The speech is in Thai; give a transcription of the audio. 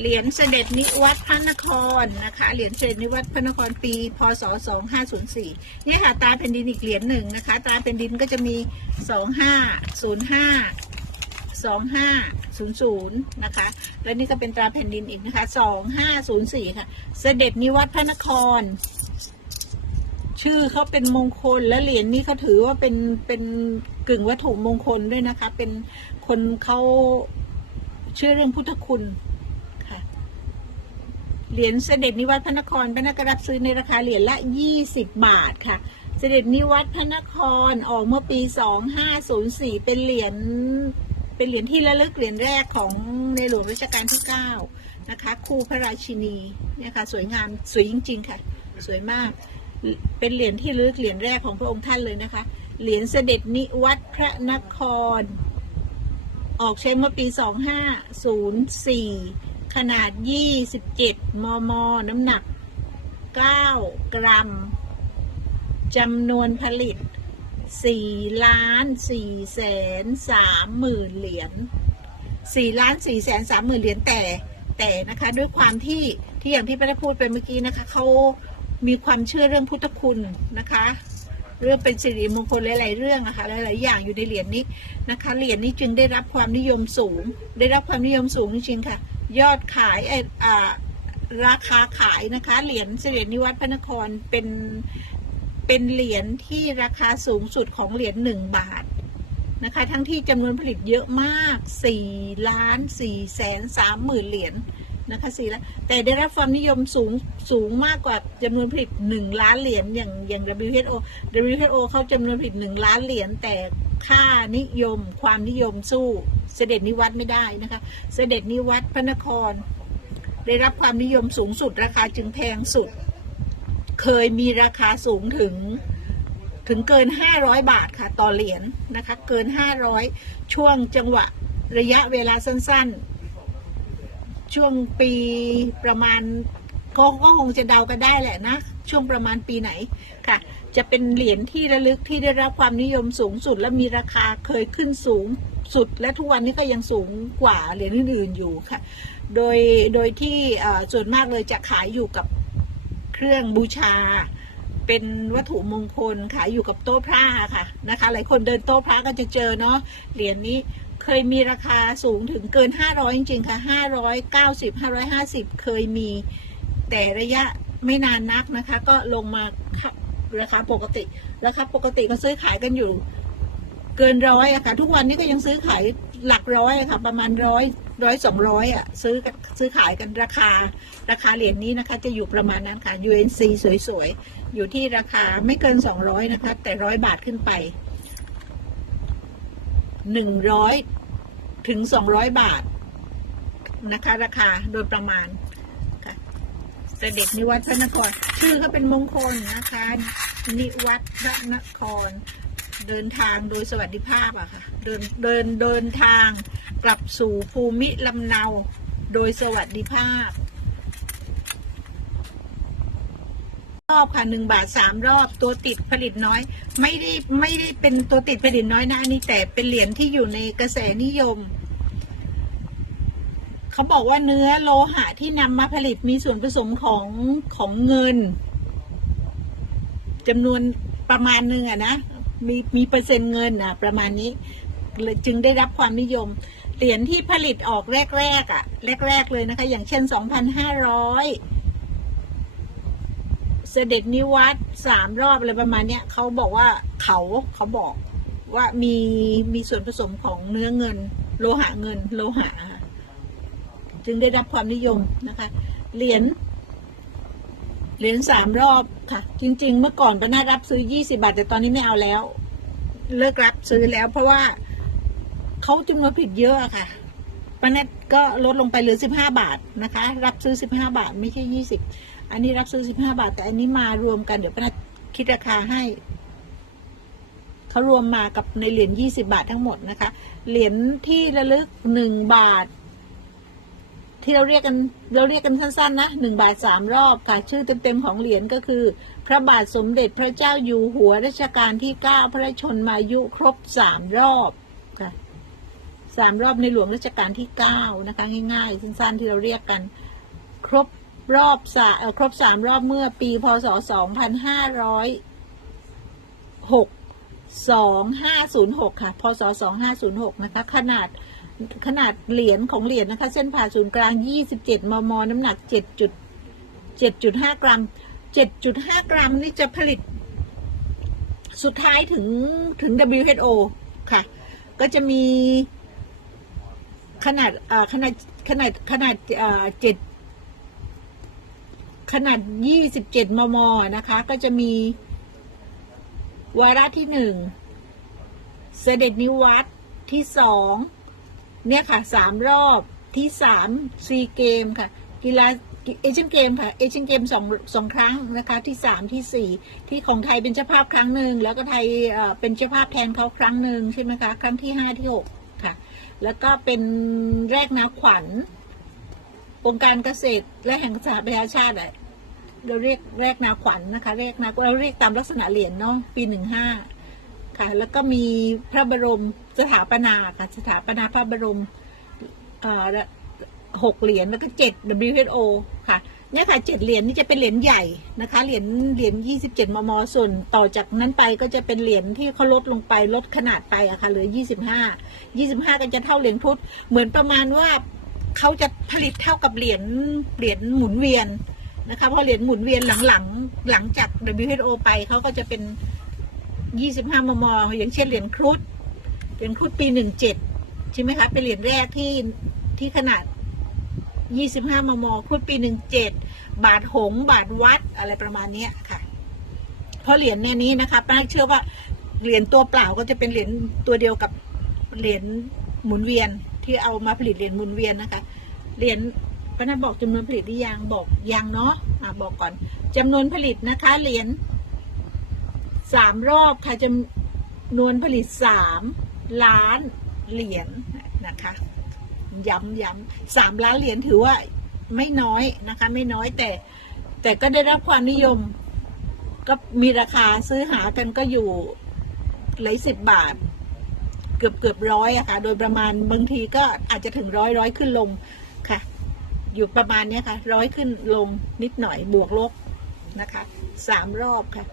เหรียญเสด็จนิวัตรพระนครนะคะ เหรียญเสด็จนิวัตรพระนครปีพศ 2504เนี่ยค่ะตาแผ่นดินอีกเหรียญหนึ่งนะคะ ตาแผ่นดินก็จะมี 2505 2500 นะคะ และนี่ก็เป็นตราแผ่นดินอีกนะคะ 2504 ค่ะ เสด็จนิวัตรพระนคร ชื่อเขาเป็นมงคลและเหรียญนี้เขาถือว่าเป็นเป็นกึ่งวัตถุมงคลด้วยนะคะ เป็นคนเขาเชื่อเรื่องพุทธคุณ เหรียญเสด็จนิวัตรพระนครพระนกรับซื้อในราคาเหรียญละ 20 บาทค่ะ เสด็จนิวัตรพระนครออกเมื่อปี 2504 เป็นเหรียญเป็นเหรียญที่ระลึกเหรียญแรกของในหลวงรัชกาลที่ 9 นะคะ คู่พระราชินีเนี่ยค่ะสวยงามสวยจริง ๆ ค่ะ สวยมากเป็นเหรียญที่ระลึกเหรียญแรกของพระองค์ท่านเลยนะคะ เหรียญเสด็จนิวัตรพระนคร ออกใช้เมื่อปี 2504 ขนาด 27 มม น้ำหนัก 9 กรัม จำนวนผลิต 4 ล้าน 4 แสน 3 หมื่นเหรียญ 4 ล้าน 4 แสน 3 หมื่นเหรียญแต่แต่นะคะ ด้วยความที่ที่อย่างที่ป้าได้พูดไปเมื่อกี้นะคะเขามีความเชื่อเรื่องพุทธคุณนะคะเรื่องเป็นสิริมงคลหลาย ๆ เรื่องนะคะหลาย ๆ อย่างอยู่ในเหรียญนี้นะคะเหรียญนี้จึงได้รับความนิยมสูง ได้รับความนิยมสูงจริงๆค่ะ ยอดขายเอ่ออ่าราคาขายนะคะ เหรียญเสด็จนิวัตรพระนครเป็นเป็นเหรียญที่ราคาสูงสุดของเหรียญหนึ่งบาทนะคะ ทั้งที่จำนวนผลิตเยอะมาก4ล้าน4แสน3หมื่นเหรียญนะคะสี่ล้านแต่ได้รับความนิยมสูงสูงมากกว่าจำนวนผลิตหนึ่งล้านเหรียญอย่างอย่าง WHO WHO เขาจำนวนผลิตหนึ่งล้านเหรียญแต่ ค่านิยม ความนิยมสู้ เสด็จนิวัตไม่ได้นะคะ เสด็จนิวัตพระนคร ได้รับความนิยมสูงสุด ราคาจึงแพงสุด เคยมีราคาสูงถึงถึงเกิน 500 บาทค่ะ ต่อเหรียญนะคะ เกิน 500 ช่วงจังหวะระยะเวลาสั้นๆ ช่วงปีประมาณก็ก็คงจะเดากันได้แหละนะ ช่วงประมาณปีไหนค่ะ จะเป็นเหรียญที่ระลึกที่ได้รับความนิยมสูงสุด และมีราคาเคยขึ้นสูงสุด และทุกวันนี้ก็ยังสูงกว่าเหรียญอื่นๆอยู่ค่ะ โดยโดยที่ส่วนมากเลยจะขายอยู่กับเครื่องบูชา เป็นวัตถุมงคลขายอยู่กับโต๊ะพระค่ะนะคะ หลายคนเดินโต๊ะพระก็จะเจอเนาะเหรียญนี้เคยมีราคาสูงถึงเกิน 500 จริงๆ ค่ะ 590 550 เคยมีแต่ระยะไม่นานนักนะคะ ก็ลงมา ราคาปกติ ราคาปกติก็ซื้อขายกันอยู่ เกินร้อยอะค่ะ ทุกวันนี้ก็ยังซื้อขายหลักร้อยอะค่ะ ประมาณร้อยร้อยสองร้อยอะซื้อซื้อขายกันราคา ราคาเหรียญนี้นะคะ จะอยู่ประมาณนั้นค่ะ UNC สวยๆ อยู่ที่ราคาไม่เกินสองร้อยนะคะ แต่ร้อยบาทขึ้นไปหนึ่งร้อยถึงสองร้อยบาทนะคะ ราคาโดยประมาณ เด็จนิวัตรพระนคร ชื่อเขาเป็นมงคลนะคะ นิวัตรพระนคร เดินทางโดยสวัสดิภาพอะค่ะ เดินเดินเดินทางกลับสู่ภูมิลำเนาโดยสวัสดิภาพ รอบค่ะหนึ่งบาทสามรอบตัวติดผลิตน้อย ไม่ได้ไม่ได้เป็นตัวติดผลิตน้อยนะนี่แต่เป็นเหรียญที่อยู่ในกระแสนิยม เขาบอกว่าเนื้อโลหะที่นำมาผลิตมีส่วนผสมของของเงินจำนวนประมาณหนึ่งอะนะมีมีเปอร์เซ็นต์เงินอะประมาณนี้จึงได้รับความนิยมเหรียญที่ผลิตออกแรกๆอะแรก ๆ เลยนะคะ อย่างเช่น 2,500 เสด็จนิวัตรสามรอบอะไรประมาณเนี้ยเขาบอกว่าเขาเขาบอกว่ามีมีส่วนผสมของเนื้อเงิน โลหะเงิน โลหะ จึงได้รับความนิยมนะคะ เหรียญเหรียญสามรอบค่ะ จริง ๆ เมื่อก่อนป้านารับซื้อยี่สิบาท แต่ตอนนี้ไม่เอาแล้ว เลิกรับซื้อแล้ว เพราะว่าเขาจำนวนผลิตเยอะค่ะป้านาก็ลดลงไปเหลือสิบห้าบาทนะคะ รับซื้อสิบห้าบาท ไม่ใช่ยี่สิบอันนี้รับซื้อ15บห้าบาท แต่อันนี้มารวมกันเดี๋ยวป้านัดคิดราคาให้เขารวมมากับในเหรียญ20บาททั้งหมดนะคะ เหรียญที่ระลึก1บาท ที่เราเรียกกันเราเรียกกันสั้นๆนะ1บาท3รอบค่ะชื่อเต็มๆของเหรียญก็คือ พระบาทสมเด็จพระเจ้าอยู่หัวรัชกาลที่9พระชนมายุครบ3รอบค่ะสามรอบในหลวงรัชกาลที่เก้านะคะง่ายๆ สั้นๆที่เราเรียกกัน ครบรอบสาครบสามรอบเมื่อปีพศสองพันห้าร้อยหกสองห้าศูนย์หกค่ะพศสองห้าศูนย์หกนะคะขนาด ขนาดเหรียญของเหรียญนะคะ เส้นผ่าศูนย์กลางยี่สิบเจ็ดมม น้ำหนักเจ็ดจุดเจ็ดจุดห้ากรัมเจ็ดจุดห้ากรัมนี่จะผลิต สุดท้ายถึงถึง WHO ค่ะ ก็จะมีขนาดขนาดขนาดขนาดเจ็ดขนาดยี่สิบเจ็ดมม นะคะ ก็จะมี วาระที่หนึ่งเสด็จนิวัตรที่สอง เนี่ยค่ะสามรอบที่สามซีเกมค่ะ กีฬาเอเชียนเกมค่ะเอเชียนเกมสองสองครั้งนะคะที่สามที่สี่ที่ของไทยเป็นเจ้าภาพครั้งหนึ่งแล้วก็ไทยเป็นเจ้าภาพแทนเขาครั้งหนึ่งใช่ไหมคะครั้งที่ห้าที่หกค่ะ แล้วก็เป็นแรกนาขวัญองค์การเกษตรและแห่งสหประชาชาติเราเรียกแรกนาขวัญนะคะแรกนาเราเรียกตามลักษณะเหรียญเนาะปีหนึ่งห้า ค่ะ แล้วก็มีพระบรมสถาปนาค่ะ สถาปนาพระบรมหกเหรียญแล้วก็เจ็ด WHO ค่ะเนี่ยค่ะเจ็ดเหรียญนี่จะเป็นเหรียญใหญ่นะคะ เหรียญเหรียญยี่สิบเจ็ดมมส่วนต่อจากนั้นไปก็จะเป็นเหรียญที่เขาลดลงไปลดขนาดไปอะค่ะเหลือยี่สิบห้ายี่สิบห้าก็จะเท่าเหรียญพุทธเหมือนประมาณว่าเขาจะผลิตเท่ากับเหรียญเหรียญหมุนเวียนนะคะเพราะเหรียญหมุนเวียนหลังๆหลังจาก WHO ไปเขาก็จะเป็น ยี่สิบห้ามม อย่างเช่นเหรียญครุฑเหรียญครุฑปีหนึ่งเจ็ดใช่ไหมคะ เป็นเหรียญแรกที่ที่ขนาด 25 มมพุทธปี 17 บาทหง บาทวัด อะไรประมาณนี้ค่ะ เพราะเหรียญในนี้นะคะป้าเชื่อว่าเหรียญตัวเปล่าก็จะเป็นเหรียญตัวเดียวกับเหรียญหมุนเวียนที่เอามาผลิตเหรียญหมุนเวียนนะคะ เหรียญป้านัทบอกจำนวนผลิตหรือยังบอกยังเนาะอะบอกก่อนจำนวนผลิตนะคะ เหรียญ สามรอบค่ะจำนวนผลิตสามล้านเหรียญนะคะ ย้ำย้ำสามล้านเหรียญถือว่าไม่น้อยนะคะ ไม่น้อยแต่ แต่ก็ได้รับความนิยม ก็มีราคาซื้อหากันก็อยู่หลายสิบบาท เกือบเกือบร้อยอะค่ะ โดยประมาณบางทีก็อาจจะถึงร้อยร้อยขึ้นลงค่ะ อยู่ประมาณนี้ค่ะ ร้อยขึ้นลงนิดหน่อยบวกลบนะคะสามรอบค่ะ